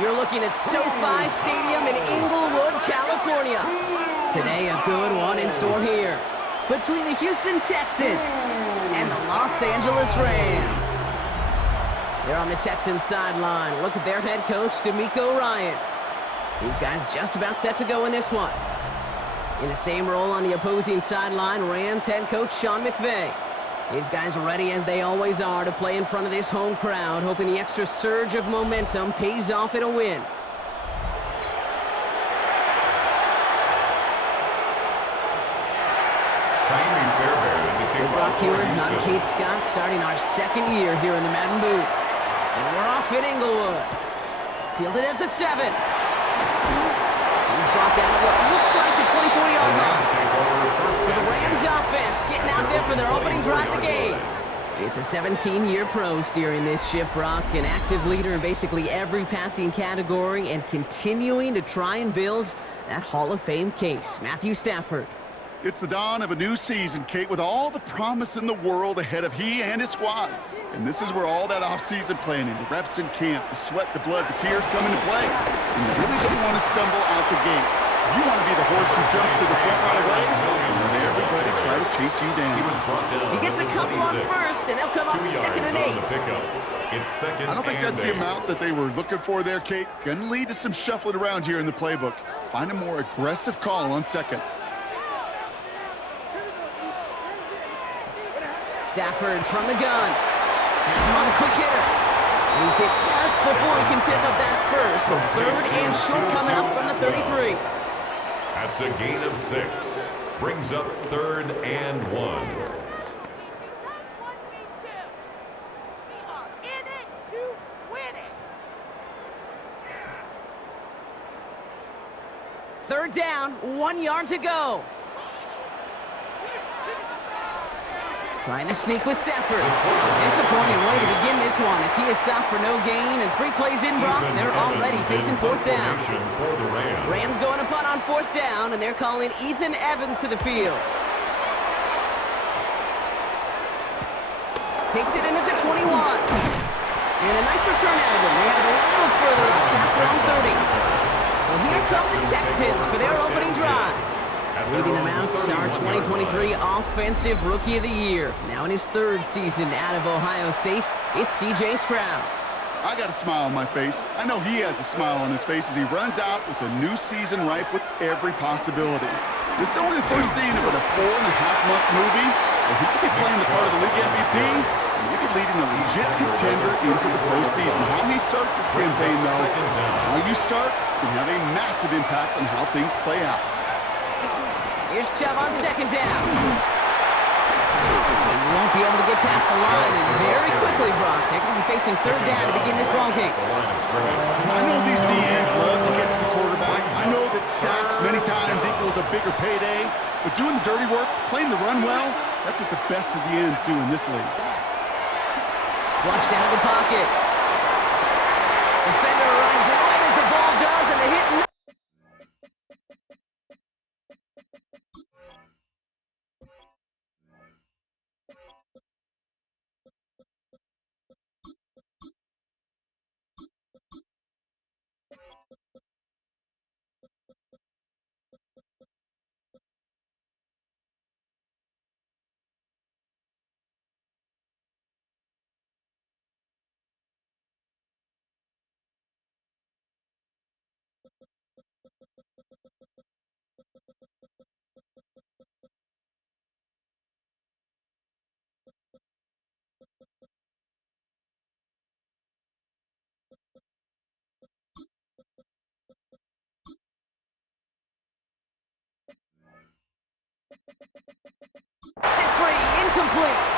You're looking at SoFi Stadium in Inglewood, California. Today, a good one in store here between the Houston Texans and the Los Angeles Rams. They're on the Texans sideline. Look at their head coach, D'Amico Ryans. These guys just about set to go in this one. In the same role on the opposing sideline, Rams head coach Sean McVay. These guys are ready as they always are to play in front of this home crowd, hoping the extra surge of momentum pays off in a win. With Brock Heward, not Kate Scott, starting our second year here in the Madden booth. And we're off in Inglewood. Fielded at the 7. He's brought down at what looks like the 24-yard line. For the Rams offense, getting out there for their opening drive of the game. It's a 17-year pro steering this ship, Brock, an active leader in basically every passing category and continuing to try and build that Hall of Fame case. Matthew Stafford. It's the dawn of a new season, Kate, with all the promise in the world ahead of he and his squad. And this is where all that off-season planning, the reps in camp, the sweat, the blood, the tears come into play. And you really don't want to stumble out the gate. You want to be the horse who jumps to the front right away, and let everybody try to chase you down. He gets a couple on first, and they'll come up 2nd and 8. I don't think that's the amount that they were looking for there, Kate. Going to lead to some shuffling around here in the playbook. Find a more aggressive call on second. Stafford from the gun. Has him on a quick hitter. And he's hit just before he can pick up that first. So 3rd and short coming up from the 33. That's a gain of 6. Brings up 3rd and 1. That's what we do. We are in it to win it. 3rd down, 1 yard to go. Trying to sneak with Stafford. A disappointing way to begin this one as he is stopped for no gain, and 3 plays in, Brock, they're already facing 4th down. Rams going to punt on 4th down, and they're calling Ethan Evans to the field. Takes it in at the 21. And a nice return out of him. They have it a little further up, past their own 30. Well, here come the Texans for their opening drive. Leading them out, our 2023 Offensive Rookie of the Year. Now in his 3rd season out of Ohio State, it's C.J. Stroud. I got a smile on my face. I know he has a smile on his face as he runs out with a new season ripe with every possibility. This is only the first scene of a 4.5-month movie where he could be playing the part of the league MVP and maybe leading a legit contender into the postseason. How he starts this campaign, though, how you start can have a massive impact on how things play out. Here's Chubb on 2nd down. He won't be able to get past the line, and very quickly, Brock, they're going to be facing 3rd down to begin this ballgame. I know these DNs love to get to the quarterback. I know that sacks many times equals a bigger payday, but doing the dirty work, playing the run well, that's what the best of the ends do in this league. Flushed out of the pocket. Defender arrives right as the ball does, and they hit. Set free, incomplete.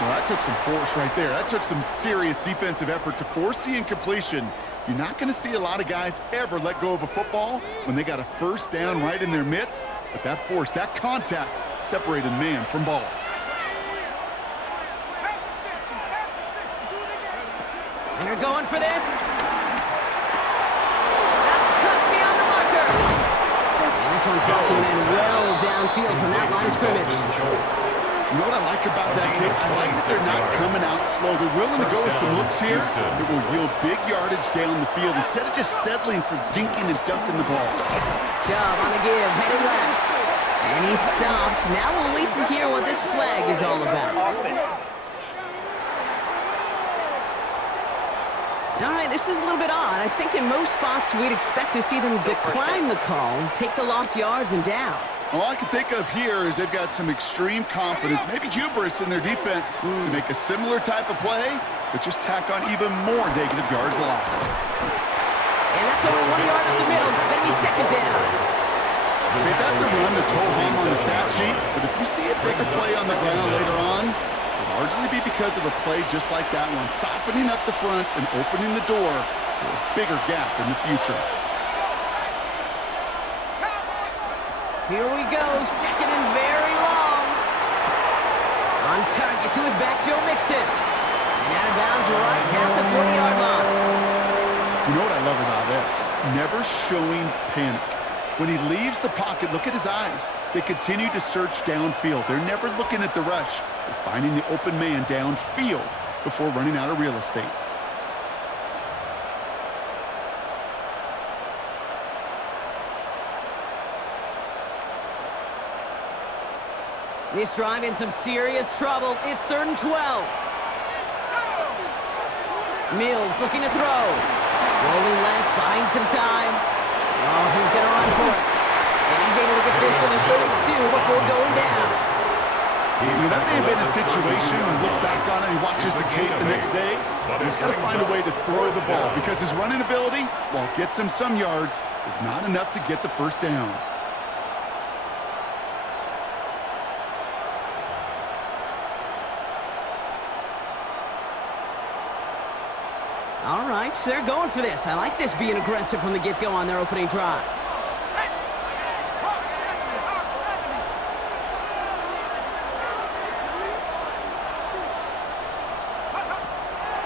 Well, that took some force right there. That took some serious defensive effort to force the incompletion. You're not going to see a lot of guys ever let go of a football when they got a 1st down right in their midst. But that force, that contact, separated man from ball. They're going for this. That's cut beyond the marker. And this one's brought to an end well downfield from that line of scrimmage. You know what I like about that kick? I like that they're not coming out slow. They're willing to go with some looks here that will yield big yardage down the field instead of just settling for dinking and dunking the ball. Chubb on the give, headed left. And he's stopped. Now we'll wait to hear what this flag is all about. All right, this is a little bit odd. I think in most spots we'd expect to see them decline the call, take the lost yards and down. All I can think of here is they've got some extreme confidence, maybe hubris in their defense to make a similar type of play, but just tack on even more negative yards lost. And that's only 1 yard up the middle. Gonna be second down. Okay, that's a run that's whole home on the stat sheet, but if you see a bigger play on the ground later on, it'll largely be because of a play just like that one, softening up the front and opening the door for a bigger gap in the future. Here we go, second and very long. On target to his back, Joe Mixon. And out of bounds right at the 40-yard line. You know what I love about this? Never showing panic. When he leaves the pocket, look at his eyes. They continue to search downfield. They're never looking at the rush. They're finding the open man downfield before running out of real estate. This drive in some serious trouble. It's 3rd and 12. Mills looking to throw. Rolling left, buying some time. Oh, he's going to run for it. And he's able to get this to the 32 before going down. That may have been a situation when you look back on it and he watches the tape the next day. He's got to find a way to throw the ball because his running ability, while it gets him some yards, is not enough to get the first down. All right, so they're going for this. I like this being aggressive from the get-go on their opening drive.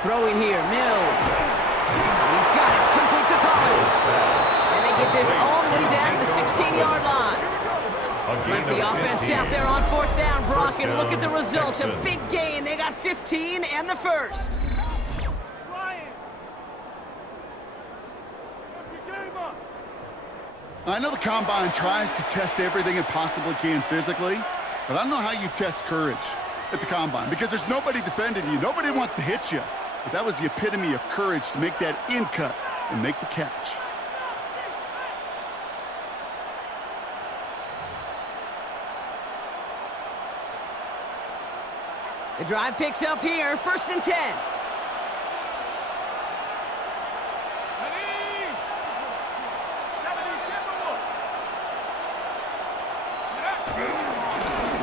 Throwing here, Mills. He's got it, complete to Collins. And they get this all the way down to the 16-yard line. Left the offense out there on 4th down, Brock, and look at the result. A big gain. They got 15 and the first. I know the Combine tries to test everything it possibly can physically, but I don't know how you test courage at the Combine because there's nobody defending you. Nobody wants to hit you. But that was the epitome of courage to make that in cut and make the catch. The drive picks up here, 1st and 10.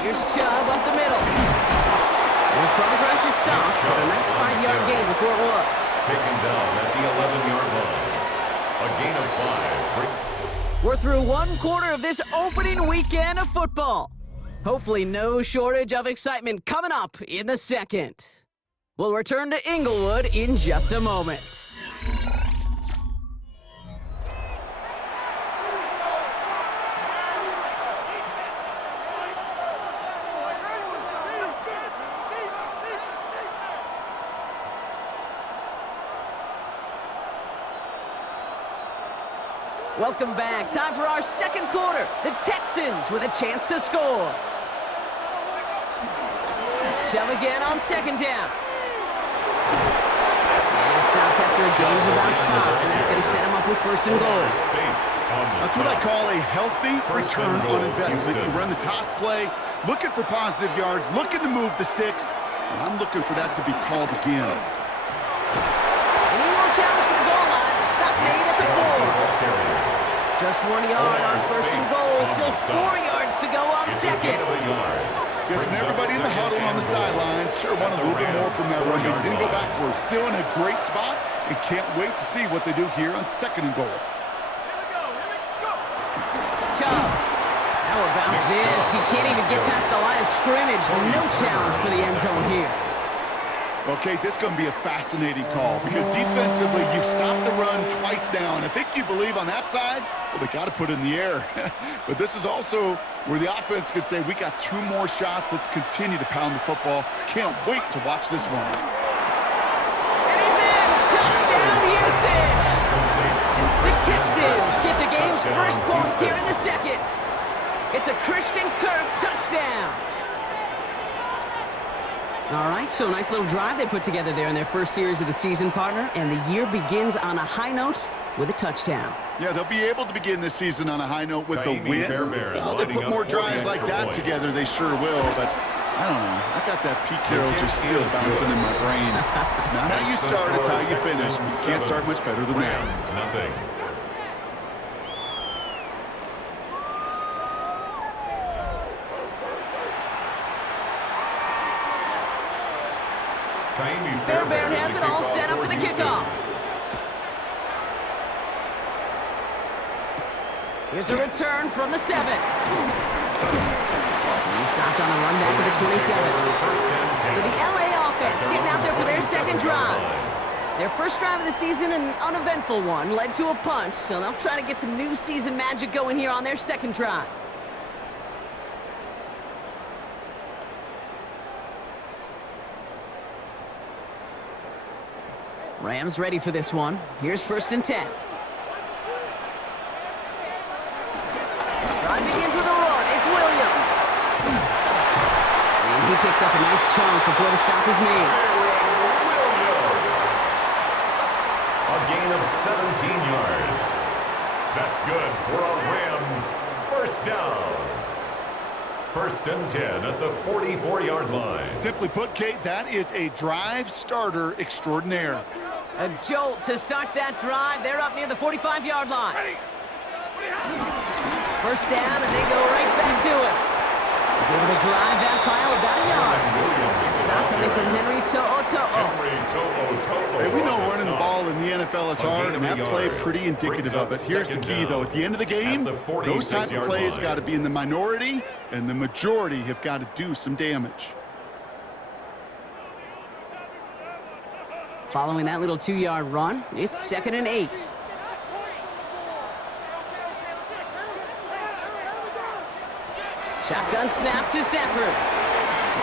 Here's Chubb up the middle. His progress is soft, but a nice 5-yard gain before it was. Taken down at the 11-yard line. A gain of 5. We're through 1 quarter of this opening weekend of football. Hopefully no shortage of excitement coming up in the second. We'll return to Inglewood in just a moment. Welcome back. Time for our second quarter. The Texans with a chance to score. Chubb again on 2nd down. And he's stopped after a gain of about 5, and that's going to set him up with 1st and goal. That's what I call a healthy return on investment. You run the toss play, looking for positive yards, looking to move the sticks, and I'm looking for that to be called again. And he won't challenge for the goal line. The stop made at the 4. Just 1 yard on 1st and goal. Still 4 yards to go on 2nd. Guessing everybody in the huddle on the sidelines sure want a little bit more from that run. He didn't go backwards. Still in a great spot and can't wait to see what they do here on 2nd and goal. Chubb. How about this? He can't even get past the line of scrimmage. No challenge for the end zone here. Okay, this is going to be a fascinating call because defensively you've stopped the run twice now, and I think you believe on that side, well, they got to put it in the air. But this is also where the offense could say, we got 2 more shots. Let's continue to pound the football. Can't wait to watch this one. And he's in! Touchdown, Houston! The Texans get the game's first points here in the second. It's a Christian Kirk touchdown. All right, so a nice little drive they put together there in their first series of the season, partner, and the year begins on a high note with a touchdown. Yeah, they'll be able to begin this season on a high note with a win. Well, they put more drives like that together, they sure will, but I don't know. I got that Pete Carroll just still bouncing in my brain. It's not how you start, it's how you finish. You can't start much better than that. Nothing. Fairbairn has it all set up for the kickoff. Here's a return from the 7. He stopped on a run back at the 27. So the LA offense getting out there for their second drive. Their first drive of the season, an uneventful one, led to a punt, so they'll try to get some new season magic going here on their second drive. Rams ready for this one. Here's 1st and 10. Drive begins with a run. It's Williams. And he picks up a nice chunk before the stop is made. A gain of 17 yards. That's good for a Rams first down. 1st and 10 at the 44-yard line. Simply put, Kate, that is a drive starter extraordinaire. A jolt to start that drive. They're up near the 45-yard line. First down, and they go right back to it. He's able to drive that pile about a yard. That stop coming from Henry To'o. Hey, we know running the ball in the NFL is hard, and that play pretty indicative of it. Here's the key, though. At the end of the game, those type of plays got to be in the minority, and the majority have got to do some damage. Following that little 2-yard run, it's 2nd and 8. Shotgun snap to Sanford.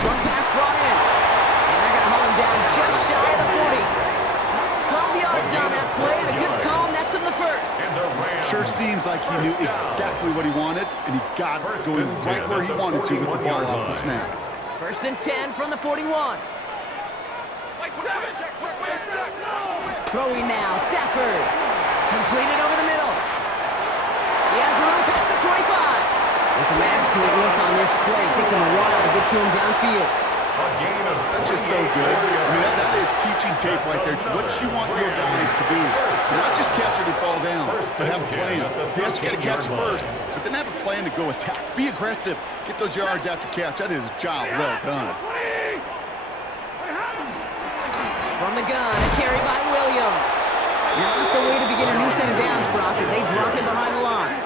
Short pass brought in. And they're going to hold him down just shy of the 40. 12 yards on that play, and a good call nets him the first. Sure seems like he knew exactly what he wanted, and he got it going right where he wanted to with the ball off the snap. 1st and 10 from the 41. Throwing now, Stafford. Completed over the middle. He has room past the 25. And some excellent work on this play. It takes him a while to get to him downfield. That's just so good. I mean, that is teaching tape right there. It's what you want your guys to do. To not just catch it and fall down, but have a plan. Yes, you got to catch it first, but then have a plan to go attack. Be aggressive. Get those yards after catch. That is a job well done. From the gun, a carry by Williams. Not the way to begin a new set of downs, Brock, as they drop him behind the line.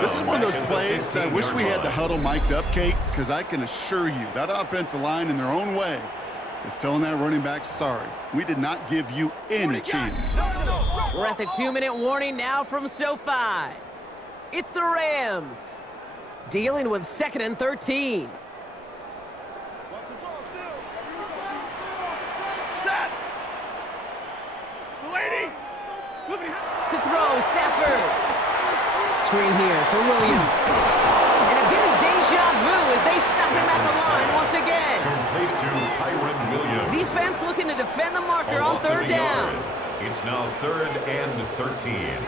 This is one of those plays that I wish we had the huddle mic'd up, Kate, because I can assure you that offensive line in their own way is telling that running back, sorry, we did not give you any chance. We're at the 2-minute warning now from SoFi. It's the Rams dealing with 2nd and 13. To throw, Stafford. Screen here for Williams. And a bit of deja vu as they stop him at the line once again. Complete to Kyron Williams. Defense looking to defend the marker on 3rd down. It's now 3rd and 13.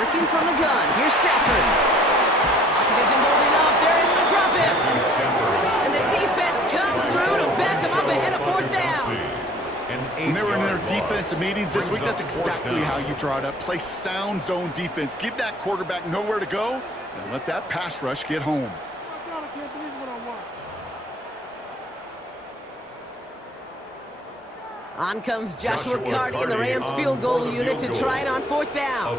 Working from the gun. Here's Stafford. Pocket isn't holding up. They're able to drop him. And the defense comes through to back him up ahead of 4th down. When they were in their defensive meetings this week, that's exactly how you draw it up. Play sound zone defense. Give that quarterback nowhere to go, and let that pass rush get home. God, I can't believe what I watched. On comes Joshua Carty in the Rams field goal unit to try it on 4th down.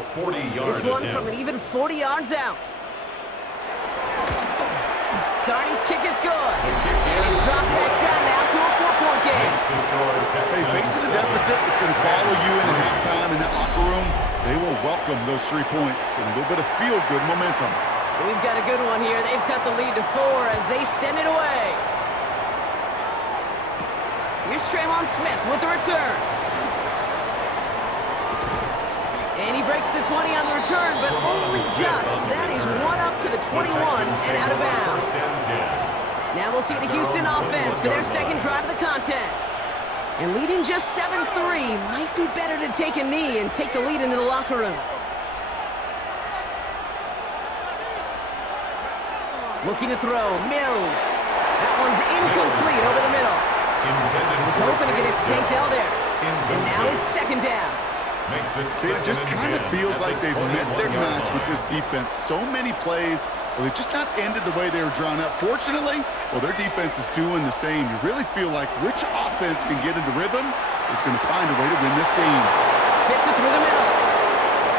This one from an even 40 yards out. Carty's kick is good. And it's dropped back down now to they will welcome those 3 points and a little bit of feel-good momentum. We've got a good one here. They've cut the lead to 4 as they send it away. Here's Traymon Smith with the return. And he breaks the 20 on the return, but only just. That is one up to the 21 and out of bounds. Now we'll see the Houston offense for their second drive of the contest. And leading just 7-3 might be better to take a knee and take the lead into the locker room. Looking to throw, Mills. That one's incomplete over the middle. Was hoping to get it to Tank Dell there. And now it's second down. It just kind of feels like they've met their match with this defense. So many plays, well, they've just not ended the way they were drawn up. Fortunately, well, their defense is doing the same. You really feel like which offense can get into rhythm is going to find a way to win this game. Fits it through the middle.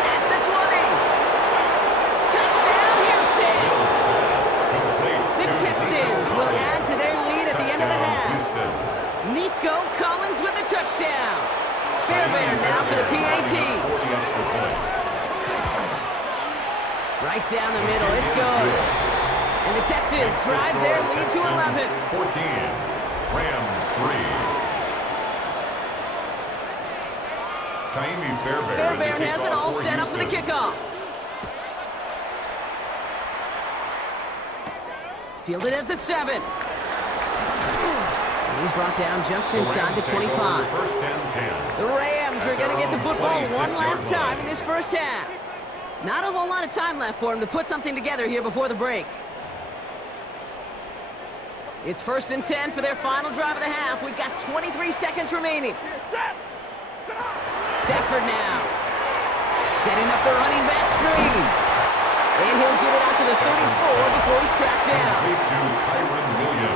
At the 20. Touchdown, Houston! The Texans will add to their lead at the end of the half. Nico Collins with the touchdown. Fairbairn now for the PAT. Right down the middle, it's good. And the Texans drive their lead to 11. 14, Rams 3. Fairbairn has it all set up for the kickoff. Fielded at the 7. And he's brought down just inside the 25. First and 10. The Rams are going to get the football one last time in this first half. Not a whole lot of time left for him to put something together here before the break. It's first and 10 for their final drive of the half. We've got 23 seconds remaining. Stafford now. Setting up the running back screen. And he'll get it out to the 34 before he's tracked down.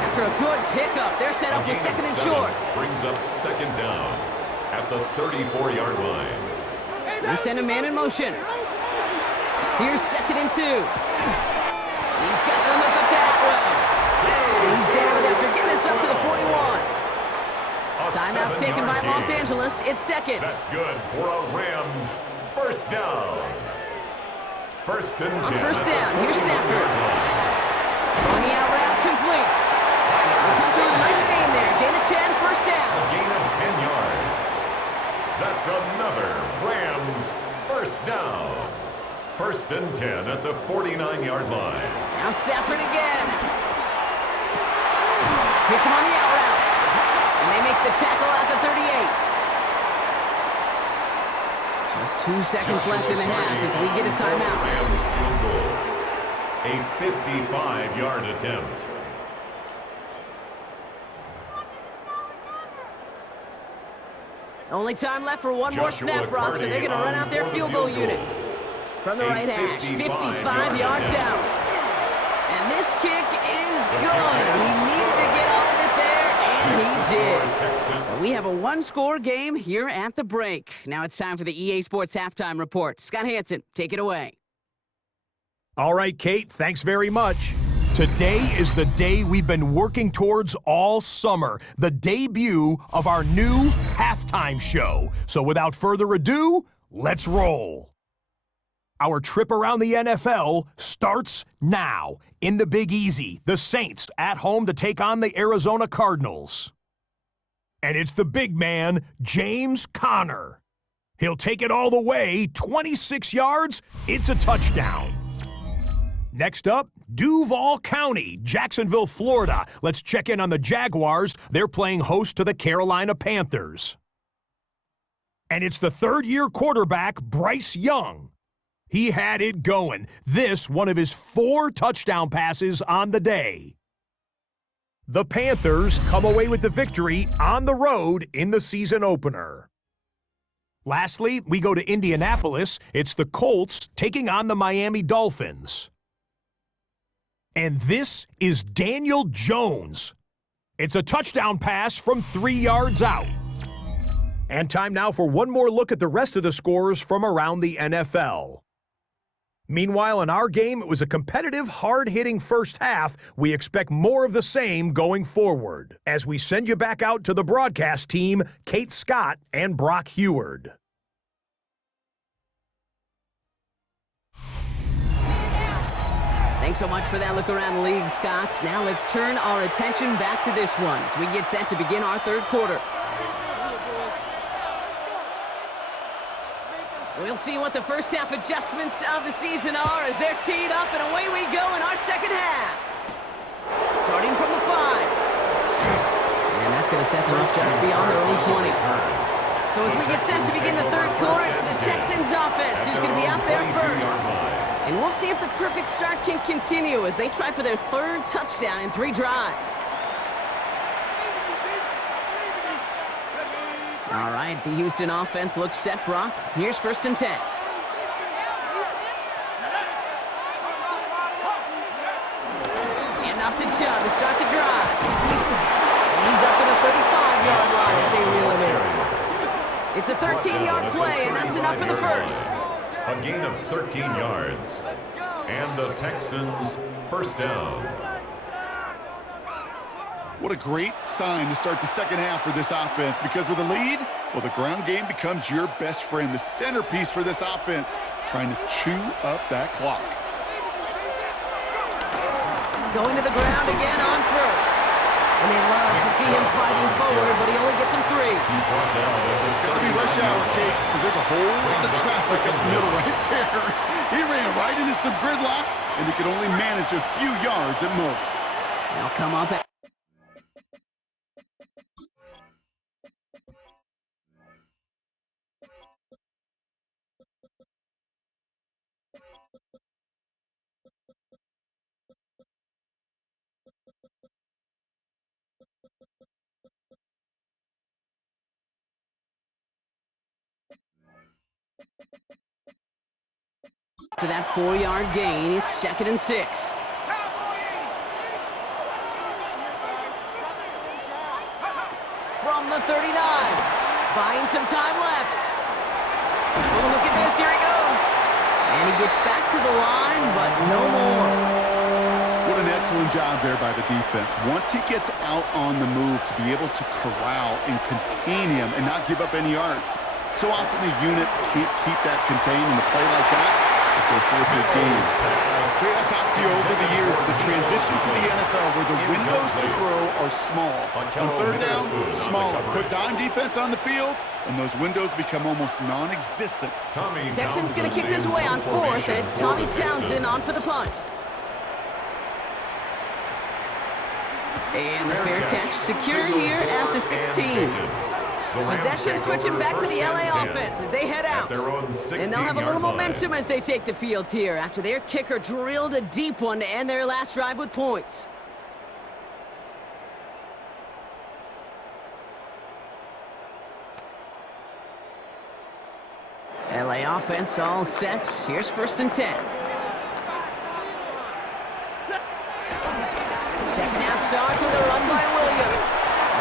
After a good pickup, they're set up with second and short. Brings up second down at the 34-yard line. They send a man in motion. Here's second and 2. He's got the hook up to Atwell. He's down after getting this up to the 41. Timeout taken by Los Angeles. It's second. That's good for a Rams first down. First and 10. First down. Here's Stafford. On the out route, complete. They come through with a nice gain there. Gain of 10, first down. A gain of 10 yards. That's another Rams first down. First and 10 at the 49-yard line. Now Stafford again. Hits him on the out route. And they make the tackle at the 38. Just 2 seconds left in the half as we get a timeout. A 55-yard attempt. Only time left for one more snap, Brock, so they're going to run out their field goal unit. From the right hash, 55 yards out. And this kick is good. He needed to get all of it there, and he did. So we have a one-score game here at the break. Now it's time for the EA Sports Halftime Report. Scott Hansen, take it away. All right, Kate, thanks very much. Today is the day we've been working towards all summer, the debut of our new halftime show. So without further ado, let's roll. Our trip around the NFL starts now. In the Big Easy, the Saints at home to take on the Arizona Cardinals. And it's the big man, James Conner. He'll take it all the way, 26 yards, it's a touchdown. Next up, Duval County, Jacksonville, Florida. Let's check in on the Jaguars. They're playing host to the Carolina Panthers. And it's the third-year quarterback, Bryce Young. He had it going. This, one of his 4 touchdown passes on the day. The Panthers come away with the victory on the road in the season opener. Lastly, we go to Indianapolis. It's the Colts taking on the Miami Dolphins. And this is Daniel Jones. It's a touchdown pass from 3 yards out. And time now for one more look at the rest of the scores from around the NFL. Meanwhile, in our game, it was a competitive, hard-hitting first half. We expect more of the same going forward. As we send you back out to the broadcast team, Kate Scott and Brock Heward. Thanks so much for that look around the league, Scott. Now let's turn our attention back to this one as we get set to begin our third quarter. We'll see what the first half adjustments of the season are as they're teed up, and away we go in our second half. Starting from the 5. And that's going to set them up just beyond their own 20. So as we get set to begin the third quarter, it's the Texans offense who's going to be out there first. And we'll see if the perfect start can continue as they try for their third touchdown in 3 drives. All right, the Houston offense looks set, Brock. Here's 1st and 10. And off to Chubb to start the drive. And he's up to the 35-yard line as they reel him in. It's a 13-yard play, and that's enough for the first. A gain of 13 yards. And the Texans first down. What a great sign to start the second half for this offense, because with a lead, well, the ground game becomes your best friend, the centerpiece for this offense, trying to chew up that clock. Going to the ground again on first. And they love to see him fighting forward, but he only gets him 3. He's brought down. Gotta be rush hour, Kate, because there's a whole lot of traffic up the middle right there. He ran right into some gridlock, and he could only manage a few yards at most. They'll come up at for that 4-yard gain. It's 2nd and 6. From the 39. Buying some time left. Oh, look at this. Here he goes. And he gets back to the line, but no more. What an excellent job there by the defense. Once he gets out on the move, to be able to corral and contain him and not give up any yards. So often a unit can't keep that contained in a play like that. Go for a big game. Okay, I've talked to you over the years of the transition to the NFL where the windows to throw are small. On 3rd down, smaller. Put dime defense on the field, and those windows become almost non-existent. Texans going to kick this away on 4th, and it's Tommy Townsend on for the punt. And the fair catch secured here at the 16. Possession switching back to the LA offense as they head out. And they'll have a little momentum as they take the field here after their kicker drilled a deep one to end their last drive with points. LA offense all set. Here's 1st and 10. Second half starts with a run by Williams.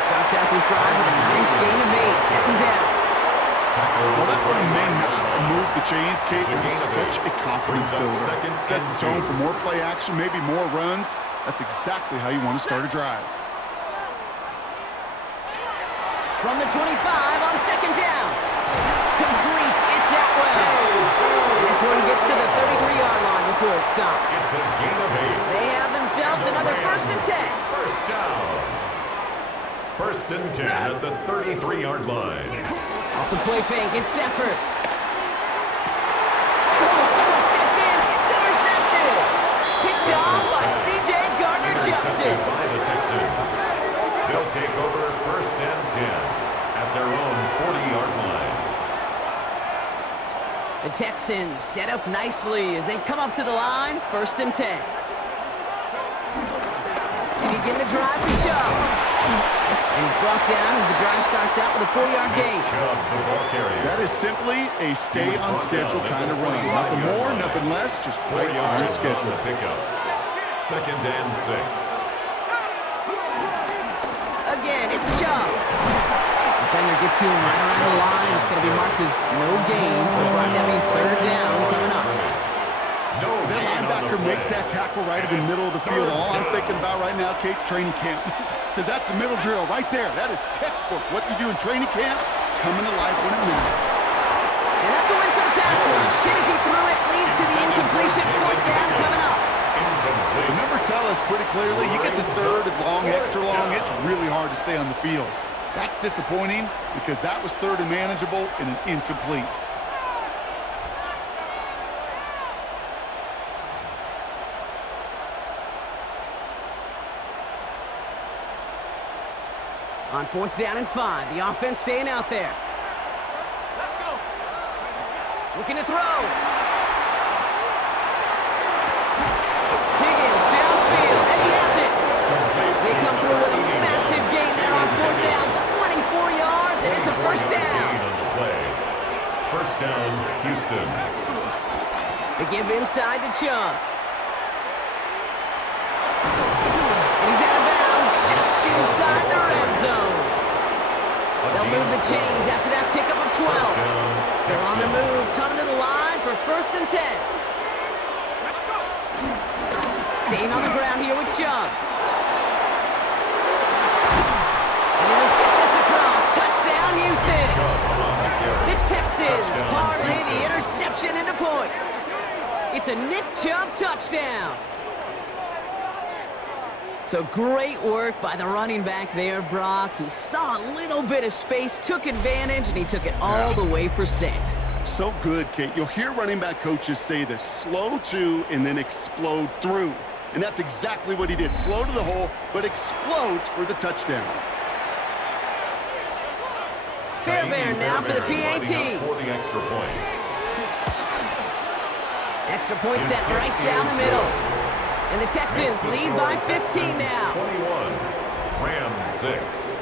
Starts out this drive with a nice gain of 8. 2nd down. Well, that run may not move the chains, Kate. That is such a confidence builder. Sets the tone for more play action, maybe more runs. That's exactly how you want to start a drive. From the 25 on 2nd down. Complete. It's Atwell. This one gets to the 33-yard line before it stops. It's a gain of 8. They have themselves another 1st and 10. First down. 1st and 10 at the 33-yard line. Off the play fake, it's Stafford. Oh, someone stepped in. It's intercepted. Picked off by C.J. Gardner-Johnson. By the Texans. They'll take over 1st and 10 at their own 40-yard line. The Texans set up nicely as they come up to the line. 1st and 10. They begin the drive with Chubb. And he's brought down as the drive starts out with a 4-yard gain. That is simply a stay-on-schedule kind of run. Nothing more, nothing less, just right on schedule. Pickup. 2nd and 6. Again, it's Chubb. Defender gets to him right around the line. It's going to be marked as no gain, so that means 3rd down coming up. As that linebacker makes that tackle right in the middle of the field, all I'm thinking about right now, Kate's training camp. Because that's the middle drill right there. That is textbook. What you do in training camp, coming to life when it matters. And that's a win for the pass rush. Shit as he threw it leads to the incompletion. 4th down coming up. us pretty clearly. You get to third and long, extra long, it's really hard to stay on the field. That's disappointing because that was third and manageable and an incomplete. On 4th down and 5, the offense staying out there. Let's go. Looking to throw. Higgins downfield, and he has it. They come through with a massive gain there on 4th down, 24 yards, and it's a first down. First down, Houston. They give inside to Chubb. And he's out of bounds, just inside the red zone. They'll move the chains after that pickup of 12. Still on the move, coming to the line for 1st and 10. Staying on the ground here with Chubb. And he'll get this across. Touchdown, Houston. The Texans parlay the interception into points. It's a Nick Chubb touchdown. So great work by the running back there, Brock. He saw a little bit of space, took advantage, and he took it all the way for 6. So good, Kate. You'll hear running back coaches say this: slow to and then explode through. And that's exactly what he did. Slow to the hole, but explodes for the touchdown. Fairbairn now for the PAT. For the extra point. Extra point set right down the middle. And the Texans lead by 15 now. 21, Rams 6.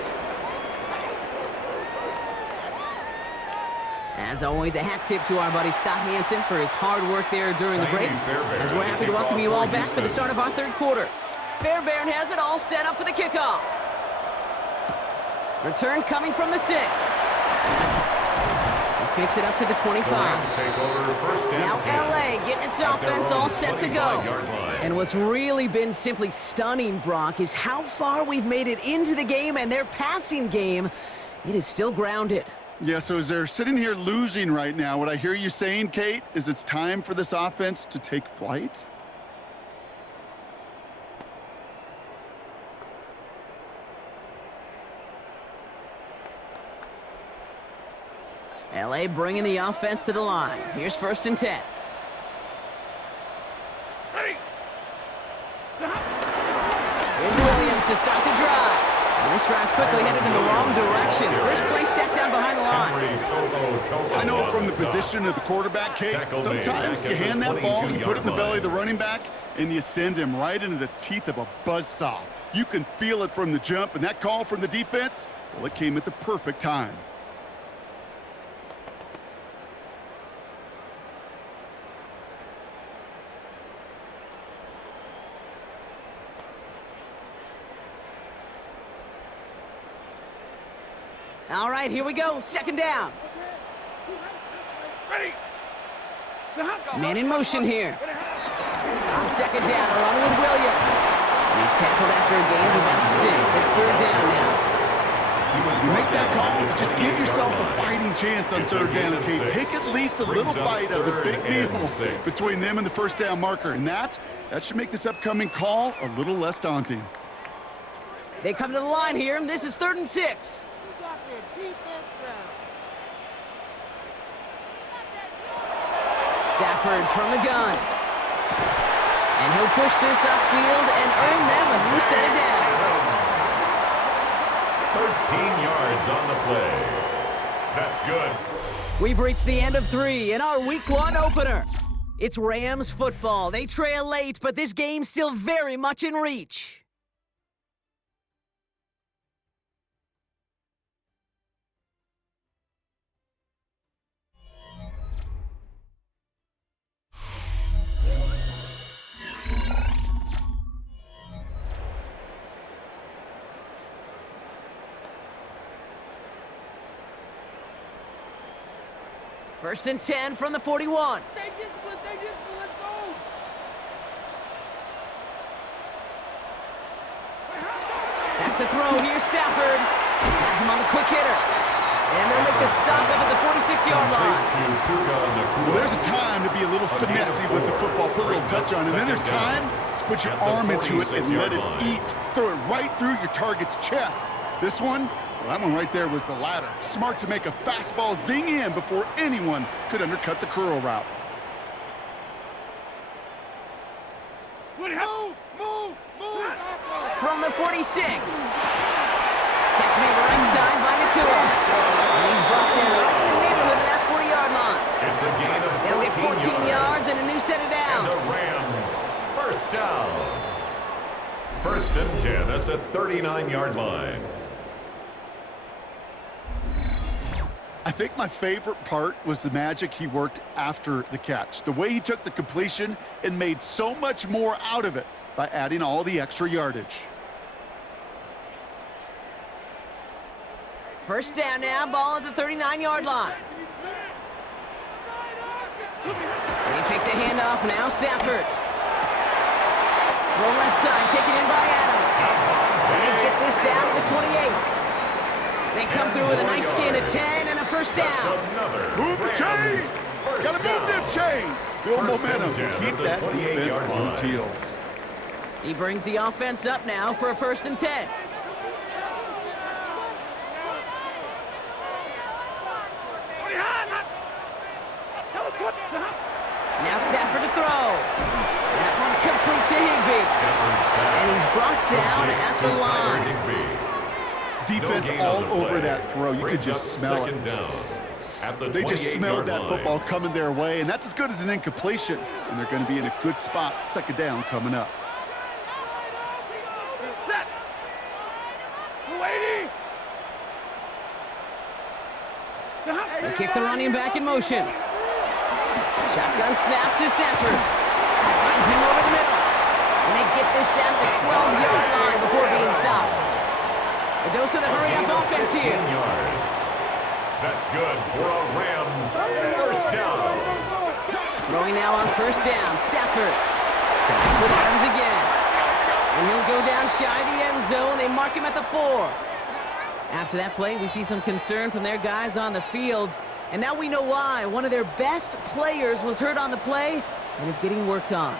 As always, a hat tip to our buddy Scott Hansen for his hard work there during the break. As we're happy to welcome you all back for the start of our 3rd quarter. Fairbairn has it all set up for the kickoff. Return coming from the 6. This makes it up to the 25. Now LA getting its offense all set to go. And what's really been simply stunning, Brock, is how far we've made it into the game, and their passing game, it is still grounded. Yeah, so as they're sitting here losing right now, what I hear you saying, Kate, is it's time for this offense to take flight? LA bringing the offense to the line. Here's 1st and 10. Here's Williams to start the drive. And this drive's quickly headed in the wrong direction. First play set down behind the line. I know from the position of the quarterback, Kate, sometimes you hand that ball, you put it in the belly of the running back, and you send him right into the teeth of a buzzsaw. You can feel it from the jump, and that call from the defense, well, it came at the perfect time. All right, here we go. 2nd down. Man in motion here. On 2nd down, a run with Williams. And he's tackled after a gain of about 6. It's 3rd down now. You make that call to just give yourself a fighting chance on 3rd down, Kate. Take at least a little bite of the big meal between them and the 1st down marker. And that should make this upcoming call a little less daunting. They come to the line here, and this is 3rd and 6. Stafford from the gun. And he'll push this upfield and earn them a new set of downs. 13 yards on the play. That's good. We've reached the end of 3 in our Week 1 opener. It's Rams football. They trail late, but this game's still very much in reach. First and 10 from the 41. Stay disciplined, let's go. Back to throw, here's Stafford. Has him on the quick hitter. And they'll make the stop up at the 46-yard line. Well, there's a time to be a little finessey with the football, put a little touch on, and then there's time to put your arm into it and let it eat. Throw it right through your target's chest. This one, well, that one right there was the ladder. Smart to make a fastball zing in before anyone could undercut the curl route. From the 46. Catch made the right side by Nakua. And he's brought down right in the neighborhood of that 40-yard line. It's a gain of 14 They'll get 14 yards and a new set of And downs. the Rams, first down. First and 10 at the 39-yard line. I think my favorite part was the magic he worked after the catch. The way he took the completion and made so much more out of it by adding all the extra yardage. First down now, ball at the 39-yard line. They take the handoff now, Stafford. Roll left side, taken in by Adams. They get this down to the 28. They come through with a nice gain of 10 and a first down. Move the chains! Gotta move them chains! Build momentum. Keep that defense on its heels. He brings the offense up now for a first and 10. Now Stafford to throw. That one complete to Higbee. And he's brought down at the line. Defense all over that throw. You could just smell it. They just smelled that football coming their way, and that's as good as an incompletion. And they're going to be in a good spot. Second down coming up. They kick the running back in motion. Shotgun snap to Stafford. Finds him over the middle. And they get this down to the 12-yard line before being stopped. A dose of the hurry-up offense here. Yards. That's good for a Rams first down. Throwing now on first down. Stafford connects with Adams again. And he'll go down shy of the end zone. They mark him at the 4. After that play, we see some concern from their guys on the field. And now we know why. One of their best players was hurt on the play and is getting worked on.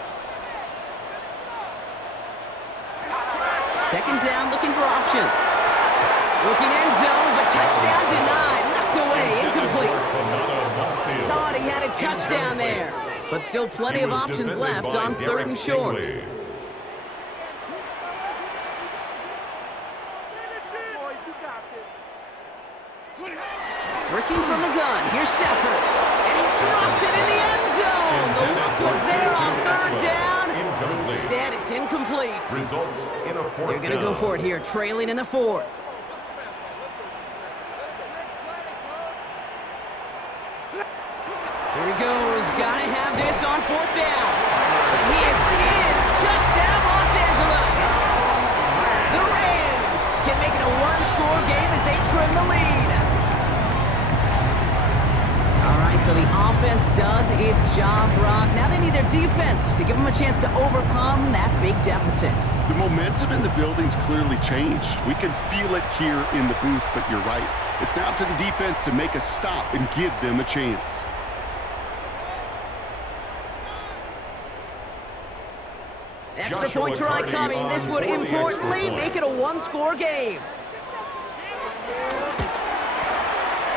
Second down, looking for options. Looking end zone, but touchdown denied. Knocked away, incomplete. Thought he had a touchdown there. But still plenty of options left on third and short. Working from the gun, here's Stafford. And he drops it in the end zone. The look was there on third down. But instead, it's incomplete. Results in a fourth. They're going to go for it here, trailing in the 4th. Here he goes. Got to have this on 4th down. And he is in. Touchdown, Los Angeles. The Rams can make it a one-score game as they trim the lead. All right, so the offense does its job, Brock. Now they need their defense to give them a chance to overcome that big deficit. The momentum in the building's clearly changed. We can feel it here in the booth, but you're right. It's now to the defense to make a stop and give them a chance. Extra point try coming. This would importantly make it a one-score game.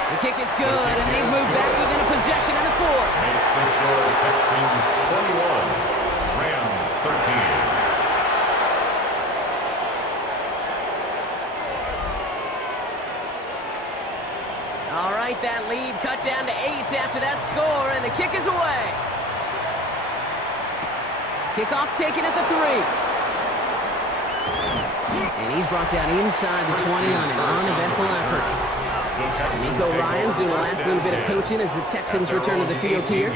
The kick is good, and they've moved back within a possession in the 4th. Makes the score Texans 21, Rams 13. All right, that lead cut down to 8 after that score, and the kick is away. Kickoff taken at the 3. And he's brought down inside the 20 on an uneventful effort. Nico Ryans doing the last little bit of coaching as the Texans return to the field here.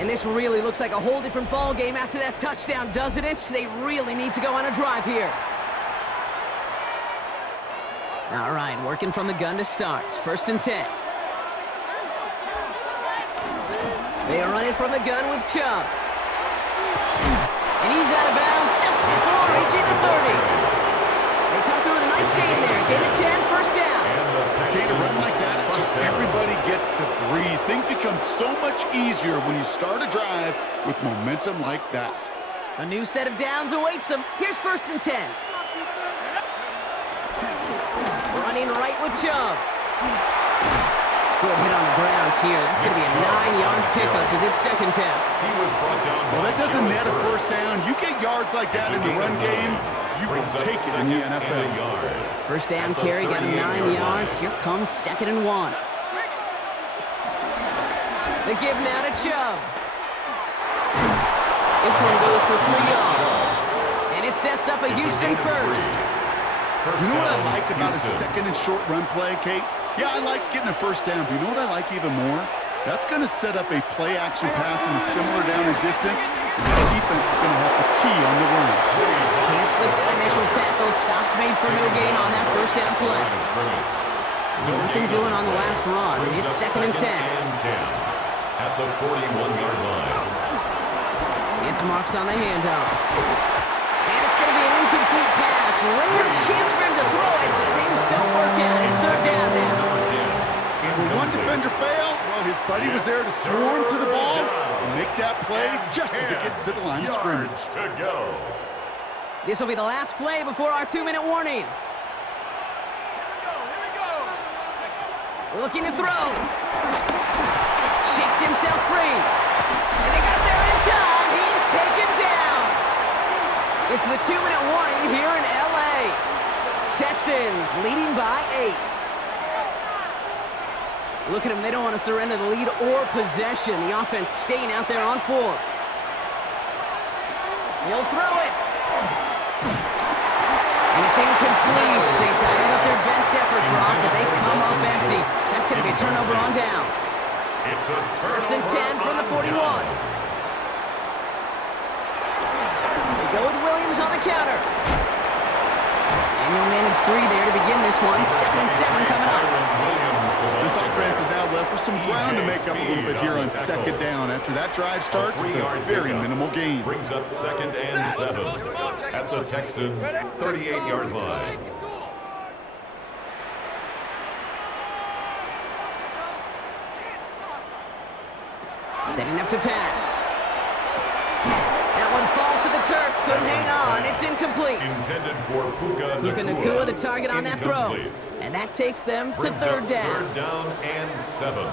And this really looks like a whole different ball game after that touchdown, doesn't it? They really need to go on a drive here. All right, working from the gun to start. First and 10. They are running from the gun with Chubb. And he's out of bounds just before reaching the 30. They come through with a nice gain there. Gain of 10, first down. Okay, to run like that, just everybody gets to breathe. Things become so much easier when you start a drive with momentum like that. A new set of downs awaits him. Here's 1st and 10. Running right with Chubb. Good hit on the ground here. That's going to be a 9-yard pickup as it's 2nd down. He was brought down. Well, that doesn't net a 1st down. You get yards like that in the run game, you will take it in the NFL. 1st down carry, got him 9 yards. Here comes 2nd and 1. The give now to Chubb. This one goes for 3 yards. And it sets up a Houston first. You know what I like about a 2nd and short run play, Kate? Yeah, I like getting a 1st down, but you know what I like even more? That's going to set up a play-action pass in a similar down and distance, and the defense is going to have to key on the run. Can't slip that initial tackle. Stops made for no gain on that 1st down play. Nothing doing on the last run. It's 2nd and 10. At the 41-yard line. It's Marks on the handoff. And it's going to be an incomplete pass. Rare chance for him to throw it. Things don't work out. It's 3rd down now. When one defender failed, well, his buddy was there to swarm to the ball and make that play just as it gets to the line of scrimmage. To go. This will be the last play before our 2-minute warning. Looking to throw. Shakes himself free. And they got there in time. He's taken down. It's the 2-minute warning here in L.A. Texans leading by 8. Look at them. They don't want to surrender the lead or possession. The offense staying out there on 4. He'll throw it. And it's incomplete. They tied up their best effort, Brock, but they come up empty. That's going to be a turnover on downs. It's a 1st and 10 from the 41. They go with Williams on the counter. And he'll manage 3 there to begin this one. 2nd and 7 coming up. This offense is now left with some ground to make up a little bit here on 2nd down after that drive starts with a very minimal gain. Brings up 2nd and 7 at the Texans' 38-yard line. Setting up to pass. That one falls to the turf. Couldn't hang on. It's incomplete. Intended for Puka Nakua, the target on that throw. And that takes them to 3rd down. 3rd down and 7.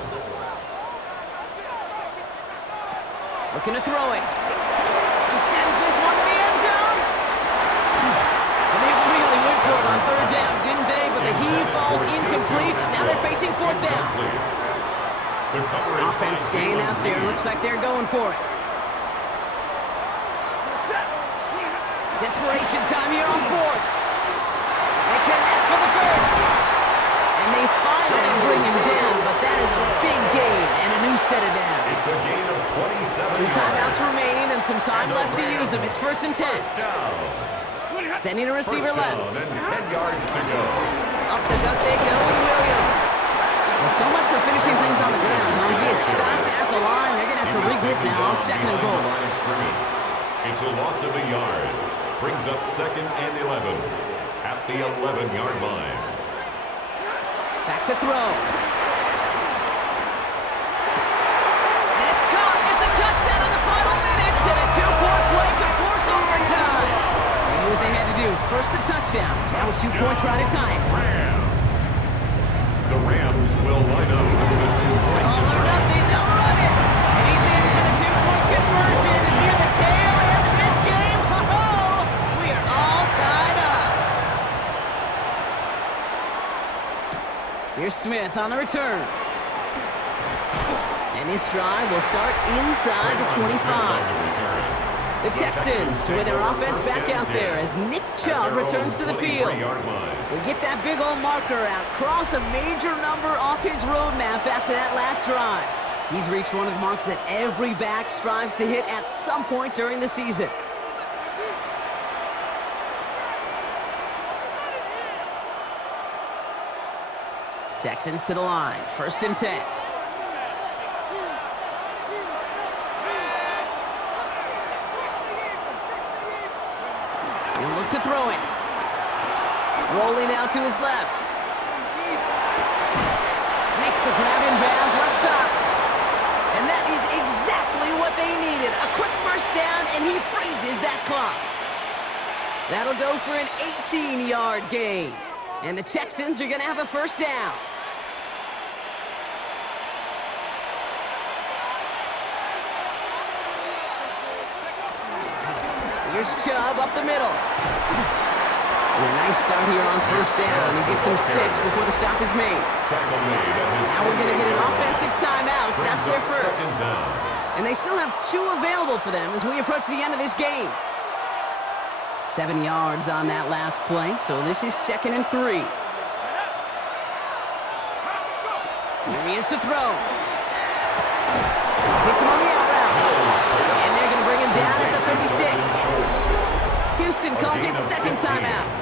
Looking to throw it. He sends this one to the end zone. And they really went for it on 3rd down, didn't they? But the heave falls incomplete. Now they're facing 4th down. Offense staying out there. Looks like they're going for it. Desperation time here on 4th. They connect for the first. And they finally bring him down, but that is a big gain and a new set of downs. It's a gain of 27 2 timeouts remaining and some time left to use them. It's 1st and 10. Sending a receiver left. And 10 yards to go. Up the gut they go with Williams. Well, so much for finishing things on the ground. Huh? He is stopped at the line. They're going to have to regroup now on 2nd and goal. It's a loss of a yard. Brings up 2nd and 11 at the 11-yard line. Back to throw. And it's caught. It's a touchdown in the final minutes, and a 2-point play could force overtime. They knew what they had to do. First the touchdown. Now a 2-point try to tie it. The Rams will line up for the 2-point. All or nothing. They'll run it. And he's in for the 2-point conversion. And near the tail end of this game, we are all tied up. Here's Smith on the return. And this drive will start inside the 25. The Texans with their offense back out there as Nick Chubb returns to the field. They get that big old marker out, cross a major number off his roadmap after that last drive. He's reached one of the marks that every back strives to hit at some point during the season. Texans to the line, 1st and 10. He'll look to throw it. Rolling out to his left. Makes the grab in bounds left side. And that is exactly what they needed. A quick 1st down, and he freezes that clock. That'll go for an 18-yard gain. And the Texans are going to have a first down. Here's Chubb up the middle. And a nice start here on first down. He gets him 6 before the stop is made. Now we're going to get an offensive timeout. That's their first. And they still have 2 available for them as we approach the end of this game. 7 yards on that last play, so this is 2nd and 3. Here he is to throw. Hits him on the out route. And they're going to bring him down at the 36. Houston calls it second timeout.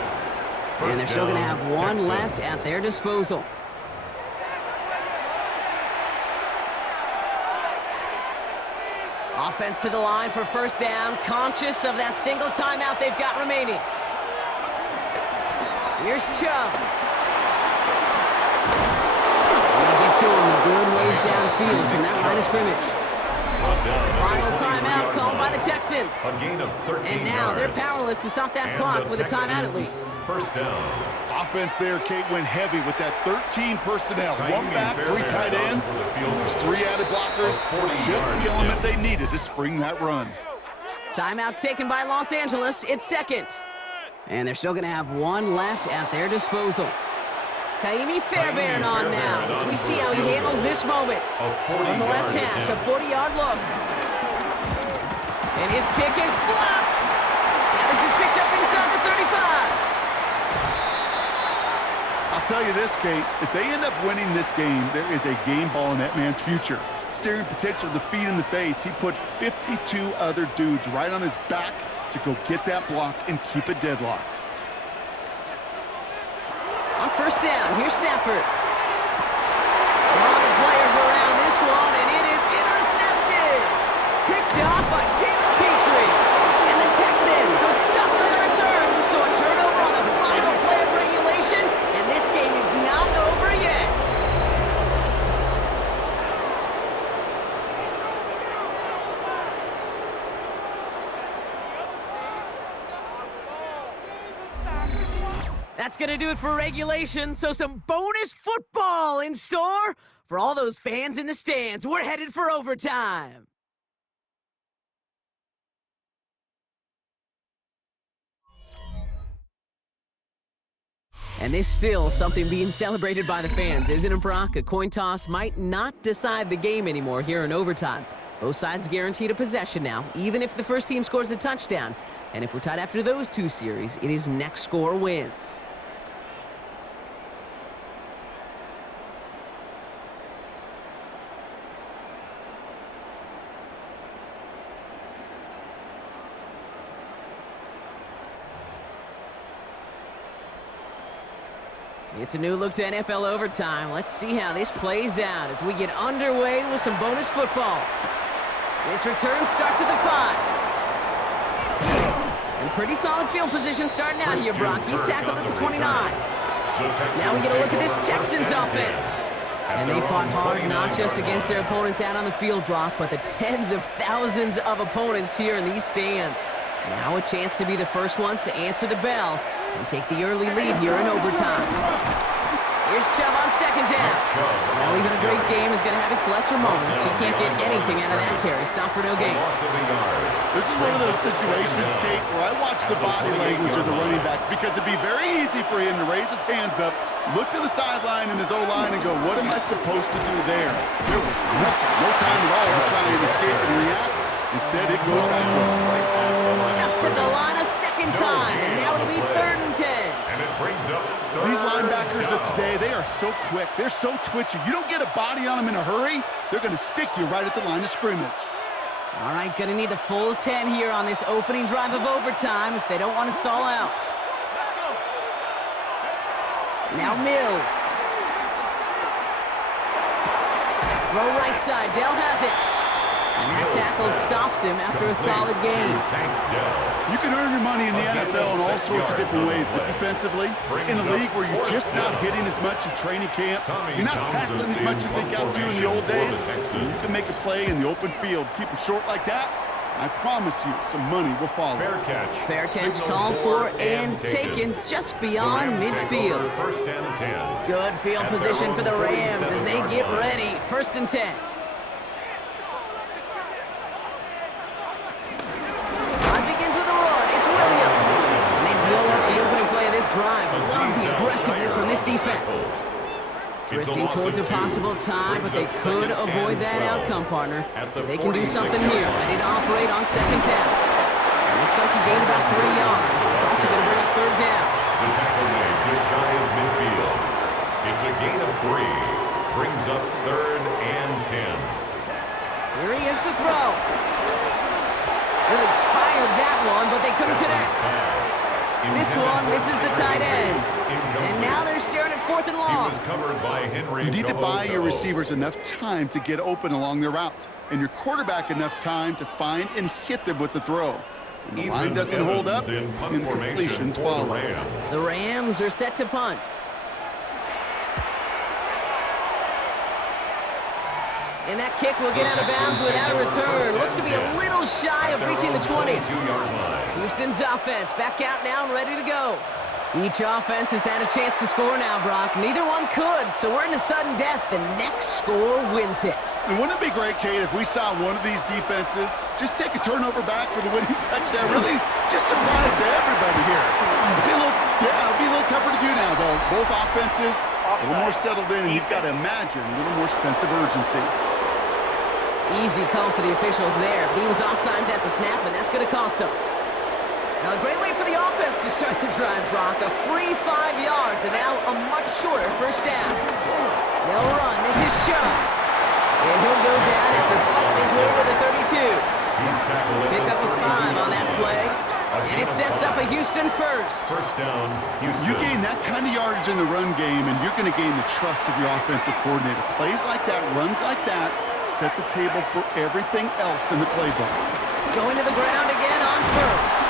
And they're still going to have 1 left at their disposal. Offense to the line for first down, conscious of that single timeout they've got remaining. Here's Chubb. And they get to him a good ways downfield from that line of scrimmage. Final timeout called by the Texans. And now they're powerless to stop that clock with a timeout at least. First down. Offense there, Kate, went heavy with that 13 personnel. 1 back, 3 tight ends. There's 3 added blockers. Just the element they needed to spring that run. Timeout taken by Los Angeles. It's second. And they're still going to have 1 left at their disposal. Kaimi Fairbairn on now as we see how he handles this moment. On the left hash, a 40-yard look. And his kick is blocked. Now this is picked up inside the 35. I'll tell you this, Kate, if they end up winning this game, there is a game ball in that man's future. Staring potential defeat in the face, he put 52 other dudes right on his back to go get that block and keep it deadlocked. On first down, here's Stafford. A lot of players around this one, and it is intercepted. Picked off by Jalen Petrie. And the Texans are stuck on the return, so a turnover on the final play of regulation, and this game is not over yet. That's going to do it for regulation, so some bonus football in store for all those fans in the stands. We're headed for overtime. And there's still something being celebrated by the fans, isn't it, Brock? A coin toss might not decide the game anymore here in overtime. Both sides guaranteed a possession now, even if the first team scores a touchdown. And if we're tied after those 2 series, it is next score wins. It's a new look to NFL overtime. Let's see how this plays out as we get underway with some bonus football. This return starts at the 5. And pretty solid field position starting out here, Brock. He's tackled at the 29. Now we get a look at this Texans offense. And they fought hard not just against their opponents out on the field, Brock, but the tens of thousands of opponents here in these stands. Now a chance to be the first ones to answer the bell and take the early lead here in overtime. Here's Chubb on second down. Well, even a great game is going to have its lesser moments. He can't get anything out of that carry. Stop for no gain. This is one of those situations, Kate, where I watch the body language of the running back because it'd be very easy for him to raise his hands up, look to the sideline in his O-line and go, what am I supposed to do there? There was nothing, no time at all to try and escape and react. Instead, it goes backwards. Stuffed at the line a second time, and now it'll be 3rd and 10. And it brings up These linebackers of today, they are so quick. They're so twitchy. You don't get a body on them in a hurry, they're going to stick you right at the line of scrimmage. All right, going to need the full 10 here on this opening drive of overtime if they don't want to stall out. Now Mills. Throw right side, Dell has it. And that tackle stops him after a solid gain. You can earn your money in the NFL in all sorts of different ways, but defensively, in a league where you're just not hitting as much in training camp, you're not tackling as much as they got to in the old days, you can make a play in the open field. Keep them short like that, I promise you, some money will follow. Fair catch. Fair catch Signaled called for and taken just The beyond Rams take midfield. over first and 10. Good field At their position own for the Rams as they 47-yard get line. ready. First and 10. Drive begins with a run. It's Williams. And they blow up the opening play of this drive. Love the aggressiveness from this defense. Drifting towards a possible tie, but they could avoid that outcome, partner. They can do something here. Ready to operate on second down. Looks like he gained about 3 yards. It's also going to bring up third down. The tackle made just shy of midfield. It's a gain of 3. Brings up third and 10. Here he is to throw. Really fired that one, but they couldn't connect. This one misses the tight end. And now they're staring at fourth and He long. was covered by Henry. You need to buy your To'o. receivers enough time to get open along their route, and your quarterback enough time to find and hit them with the throw. When the line Ethan doesn't hold up, Evans in punt formation incompletions for the follow. Rams. The Rams are set to punt. And that kick will get out of bounds without a return. Looks to be a little shy of reaching the 20th. 22-yard line. Houston's offense back out now and ready to go. Each offense has had a chance to score now, Brock. Neither one could, so we're in a sudden death. The next score wins it. And wouldn't it be great, Kate, if we saw one of these defenses just take a turnover back for the winning touchdown? Really just surprise everybody here. It'll be a little tougher to do now, though. Both offenses a little more settled in, and you've got to imagine a little more sense of urgency. Easy call for the officials there. He was offsides at the snap, and that's going to cost him. Now, a great way for the offense to start the drive, Brock. A free 5 yards, and now a much shorter first down. They'll run. This is Chubb. And he'll go down after fighting his way to the 32. He's tackled at Pick the up a 5 on that play. And it sets up a Houston first. First down, Houston. You gain that kind of yardage in the run game, and you're going to gain the trust of your offensive coordinator. Plays like that, runs like that, set the table for everything else in the playbook. Going to the ground again on first.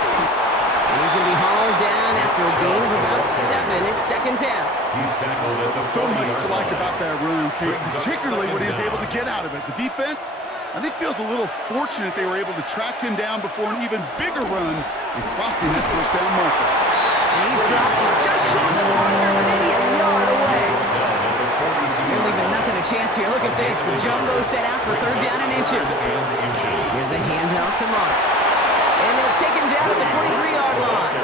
And he's going to be hauled down after a gain of about 7 at second down. He's tackled at the So much to 40-yard like line. about that run, Kate, Brings up particularly what he was second able to get out of it. The defense, I think, feels a little fortunate they were able to track him down before an even bigger run and crossing that first down marker. And he's dropped just short of the marker, maybe a yard away. They're leaving nothing a chance here. Look at this. The jumbo set out for third down and inches. Here's a handoff to Marks. And they'll take him down at the 43-yard line.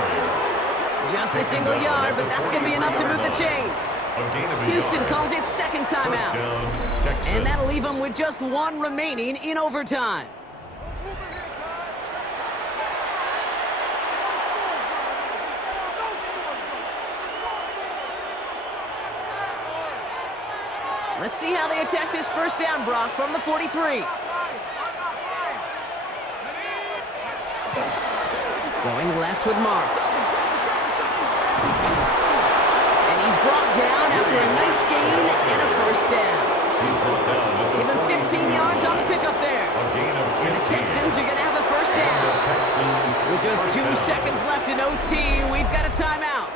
Just a single yard, but that's going to be enough to move the chains. Houston calls it second timeout. And that'll leave them with just 1 remaining in overtime. Let's see how they attack this first down, Brock, from the 43. Going left with Marks. And he's brought down after a nice gain and a first down. Give him 15 yards on the pickup there. And the Texans are going to have a first down. With just 2 seconds left in OT, we've got a timeout.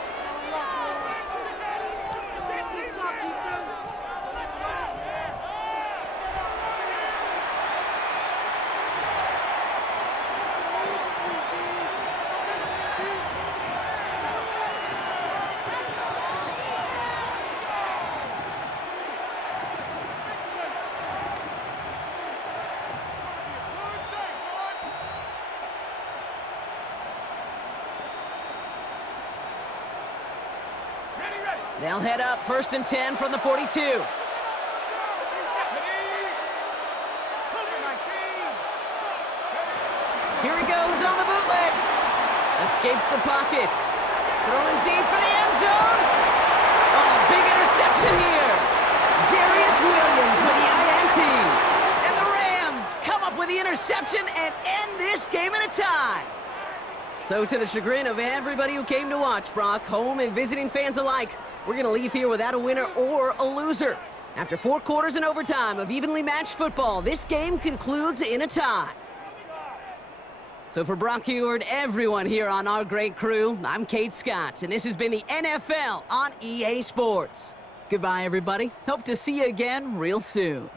They'll head up first and 10 from the 42. Here he goes on the bootleg. Escapes the pocket. Throwing deep for the end zone. Oh, big interception here. Darius Williams with the INT. And the Rams come up with the interception and end this game in a tie. So to the chagrin of everybody who came to watch, Brock, home and visiting fans alike, we're going to leave here without a winner or a loser. After 4 quarters and overtime of evenly matched football, this game concludes in a tie. So for Brock Heward, everyone here on our great crew, I'm Kate Scott, and this has been the NFL on EA Sports. Goodbye, everybody. Hope to see you again real soon.